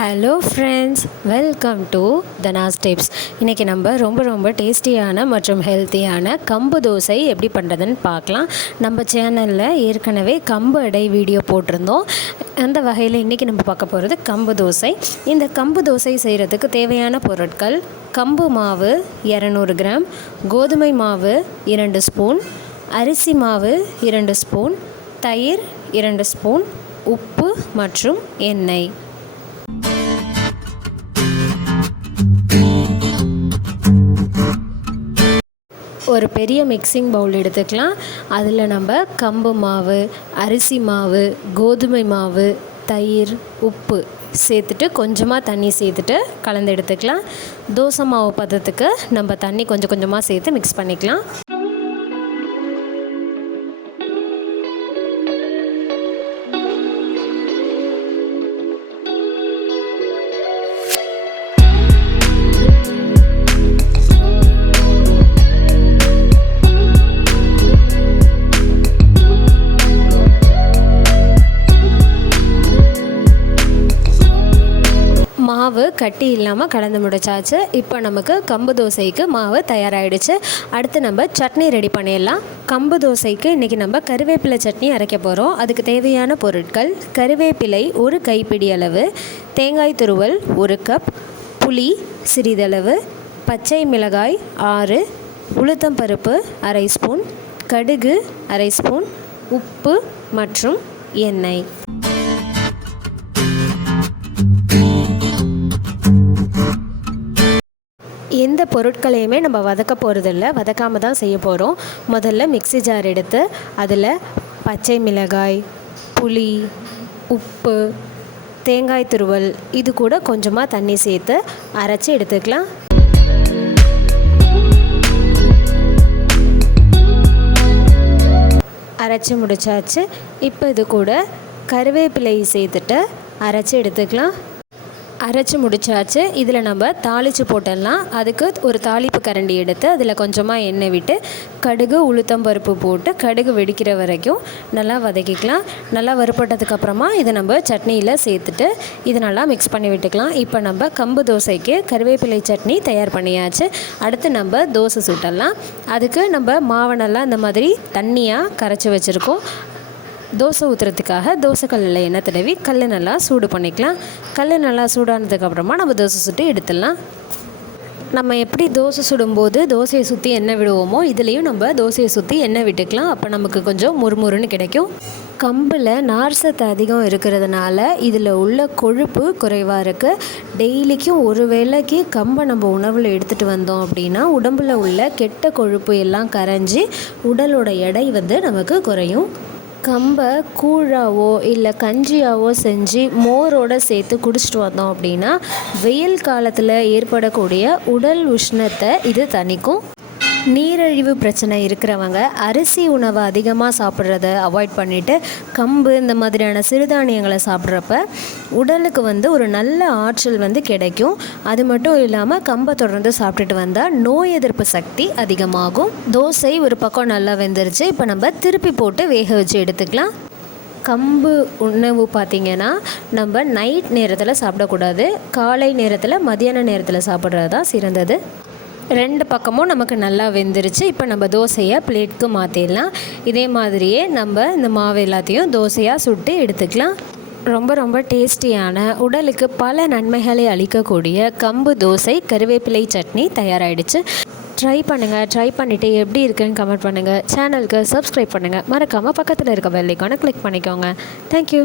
Hello friends welcome to Dhana's tips இன்றைக்கி நம்ம ரொம்ப ரொம்ப டேஸ்டியான மற்றும் ஹெல்த்தியான கம்பு தோசை எப்படி பண்ணுறதுன்னு பார்க்கலாம். நம்ம சேனலில் ஏற்கனவே கம்பு அடை வீடியோ போட்டிருந்தோம். அந்த வகையில் இன்றைக்கி நம்ம பார்க்க போகிறது கம்பு தோசை. இந்த கம்பு தோசை செய்கிறதுக்கு தேவையான பொருட்கள் கம்பு மாவு இரநூறு கிராம் கோதுமை மாவு இரண்டு ஸ்பூன் அரிசி மாவு இரண்டு ஸ்பூன் தயிர் இரண்டு ஸ்பூன் உப்பு மற்றும் எண்ணெய். ஒரு பெரிய மிக்சிங் பவுல் எடுத்துக்கலாம். அதில் நம்ம கம்பு மாவு அரிசி மாவு கோதுமை மாவு தயிர் உப்பு சேர்த்துட்டு கொஞ்சமாக தண்ணி சேர்த்துட்டு கலந்து எடுத்துக்கலாம். தோசை மாவு பதத்துக்கு நம்ம தண்ணி கொஞ்சம் கொஞ்சமாக சேர்த்து மிக்ஸ் பண்ணிக்கலாம். கட்டி இல்லாமல் கலந்து முடிச்சாச்சு. இப்போ நமக்கு கம்பு தோசைக்கு மாவு தயாராகிடுச்சு அடுத்து நம்ம சட்னி ரெடி பண்ணிடலாம். கம்பு தோசைக்கு இன்றைக்கி நம்ம கருவேப்பிலை சட்னி அரைக்க போகிறோம் அதுக்கு தேவையான பொருட்கள் கருவேப்பிலை ஒரு கைப்பிடி அளவு தேங்காய் துருவல் ஒரு கப் புளி சிறிதளவு பச்சை மிளகாய் ஆறு உளுத்தம்பருப்பு அரை ஸ்பூன் கடுகு அரை ஸ்பூன் உப்பு மற்றும் எண்ணெய். பொருட்களையுமே நம்ம வதக்க போகிறதில்ல வதக்காமல் தான் செய்ய போகிறோம் முதல்ல மிக்ஸி ஜார் எடுத்து அதில் பச்சை மிளகாய் புளி உப்பு தேங்காய் துருவல் இது கூட கொஞ்சமாக தண்ணி சேர்த்து அரைச்சி எடுத்துக்கலாம். அரைச்சி முடிச்சாச்சு. இப்போ இது கூட கருவேப்பிலை சேர்த்துட்டு அரைச்சி எடுத்துக்கலாம். அரைச்சி முடிச்சாச்சு. இதில் நம்ம தாளித்து போட்டுடலாம் அதுக்கு ஒரு தாளிப்பு கரண்டி எடுத்து அதில் கொஞ்சமாக எண்ணெய் விட்டு கடுகு உளுத்தம்பருப்பு போட்டு கடுகு வெடிக்கிற வரைக்கும் நல்லா வதக்கிக்கலாம். நல்லா வறுப்பட்டதுக்கப்புறமா இதை நம்ம சட்னியில் சேர்த்துட்டு இதை நல்லா மிக்ஸ் பண்ணி விட்டுக்கலாம். இப்போ நம்ம கம்பு தோசைக்கு கருவேப்பிலை சட்னி தயார் பண்ணியாச்சு. அடுத்து நம்ம தோசை சுட்டலாம். அதுக்கு நம்ம மாவை நல்லா இந்த மாதிரி தண்ணியாக கரைச்சி வச்சுருக்கோம். தோசை ஊற்றுறதுக்காக தோசைக்கல்லில் எண்ணெய் தடவி கல் நல்லா சூடு பண்ணிக்கலாம். கல் நல்லா சூடானதுக்கப்புறமா நம்ம தோசை சுட்டு எடுத்துடலாம். நம்ம எப்படி தோசை சுடும்போது தோசையை சுற்றி எண்ணெய் விடுவோமோ இதுலேயும் நம்ம தோசையை சுற்றி எண்ணெய் விட்டுக்கலாம். அப்போ நமக்கு கொஞ்சம் முறுமுறுன்னு கிடைக்கும். கம்பில் நார் சத்து அதிகம் இருக்கிறதுனால இதில் உள்ள கொழுப்பு குறைவாக இருக்குது டெய்லிக்கும் ஒரு வேளைக்கு கம்பை நம்ம உணவில் எடுத்துகிட்டு வந்தோம் அப்படின்னா உடம்பில் உள்ள கெட்ட கொழுப்பு எல்லாம் கரைஞ்சி உடலோட எடை வந்து நமக்கு குறையும். கம்பை கூழாவோ இல்லை கஞ்சியாவோ செஞ்சு மோரோடு சேர்த்து குடிச்சிட்டு வந்தோம் அப்படின்னா வெயில் காலத்தில் ஏற்படக்கூடிய உடல் உஷ்ணத்தை இது தணிக்கும். நீரிழிவு பிரச்சனை இருக்கிறவங்க அரிசி உணவை அதிகமாக சாப்பிட்றத அவாய்ட் பண்ணிவிட்டு கம்பு இந்த மாதிரியான சிறுதானியங்களை சாப்பிட்றப்ப உடலுக்கு வந்து ஒரு நல்ல ஆற்றல் வந்து கிடைக்கும். அது மட்டும் இல்லாமல் கம்பை தொடர்ந்து சாப்பிட்டுட்டு வந்தால் நோய் எதிர்ப்பு சக்தி அதிகமாகும். தோசை ஒரு பக்கம் நல்லா வெந்துருச்சு. இப்போ நம்ம திருப்பி போட்டு வேக வச்சு எடுத்துக்கலாம். கம்பு உணவு பார்த்திங்கன்னா நம்ம நைட் நேரத்தில் சாப்பிடக்கூடாது. காலை நேரத்தில் மதியான நேரத்தில் சாப்பிட்றது தான் சிறந்தது. ரெண்டு பக்கமும் நமக்கு நல்லா வெந்துருச்சு. இப்போ நம்ம தோசையை பிளேட்க்கு மாற்றிடலாம் இதே மாதிரியே நம்ம இந்த மாவு எல்லாத்தையும் தோசையாக சுட்டு எடுத்துக்கலாம். ரொம்ப ரொம்ப டேஸ்டியான உடலுக்கு பல நன்மைகளை அளிக்கக்கூடிய கம்பு தோசை கருவேப்பிலை சட்னி தயாராகிடுச்சு ட்ரை பண்ணுங்கள் ட்ரை பண்ணிவிட்டு எப்படி இருக்குன்னு கமெண்ட் பண்ணுங்கள் சேனலுக்கு சப்ஸ்கிரைப் பண்ணுங்கள் மறக்காமல் பக்கத்தில் இருக்க பெல்லைக்கான கிளிக் பண்ணிக்கோங்க. தேங்க்யூ